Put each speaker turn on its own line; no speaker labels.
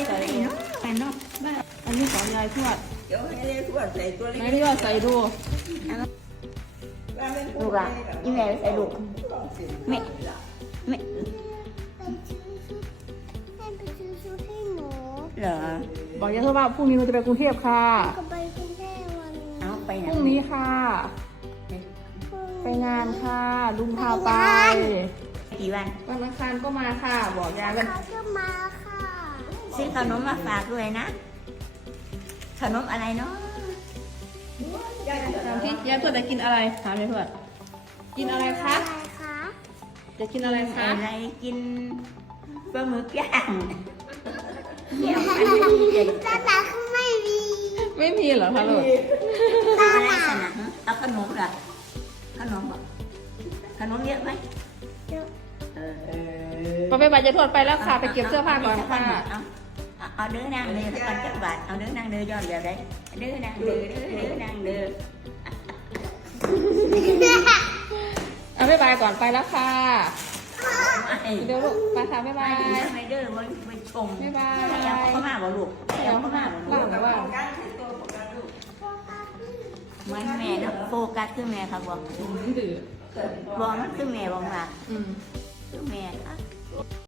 ใส่ใส่เนาะอันนี้ของยายทวด
เดี๋ยวให้ได้ทวดใส่ตัวเล็ก
ไหนที่ว่าใส่ดู
ลูกอ่ะอีแม่ใส่ลูกไม่ไม่
ไปซื้อชุดให้หนู
เหรอ
บอกยายทวดว่าพรุ่งนี้เราจะไปกรุงเทพค่ะ
ก็ไปกรุงเทพวันนี้
เอาไป
พ
ไหน
รุ่งนี้ค่ะ ไปงานค่ะลุงพาไป
กี่วัน
วันอังคารก็มาค่ะ บอกยายกัน
เขาจะมาค่ะ
ซื้อขนมมาฝากด้วยนะ ขนมอะไรเนาะ
ถามที่ยายทวดจะกินอะไรถามยายทวดกินอะไรคะ
อะไรคะ
จะกินอะไรคะ
อะไรกินปลาหมึกย่างเดี๋ยวอันนี้
ตาตาก็ไม่มี
ไม่มีเหรอคะลูก
อะไรสนะเอาขนมเหรอขนมเหรอขนมเยอะไหมเออ
พอไปบายยายทวดไปแล้วค่ะ ไปเก็บเสื้อผ้าก่อนค่ะ
เอาเด้อนางเด้อก่อนจักบาทเอาเด้อนางเด้อย้อนเดี๋ยวได้เด้อนางเด้อเด้อนางเด้อ
เอาบ๊ายบายก่อนไปแล้วค่ะ เดี๋ยวลูกไปค่ะบ๊ายบาย
ไม่เด้อไม่ชง
บ๊ายบาย
เอาเข้ามาบ่ลูกเอาเข้ามาบ่ลูก
ว่า
ไม่แม่เนาะโฟกัสคือแม่ครับบอก
ดื้อ
บอกมันคือแม่บอกมา
อืม
คือแม่ครับ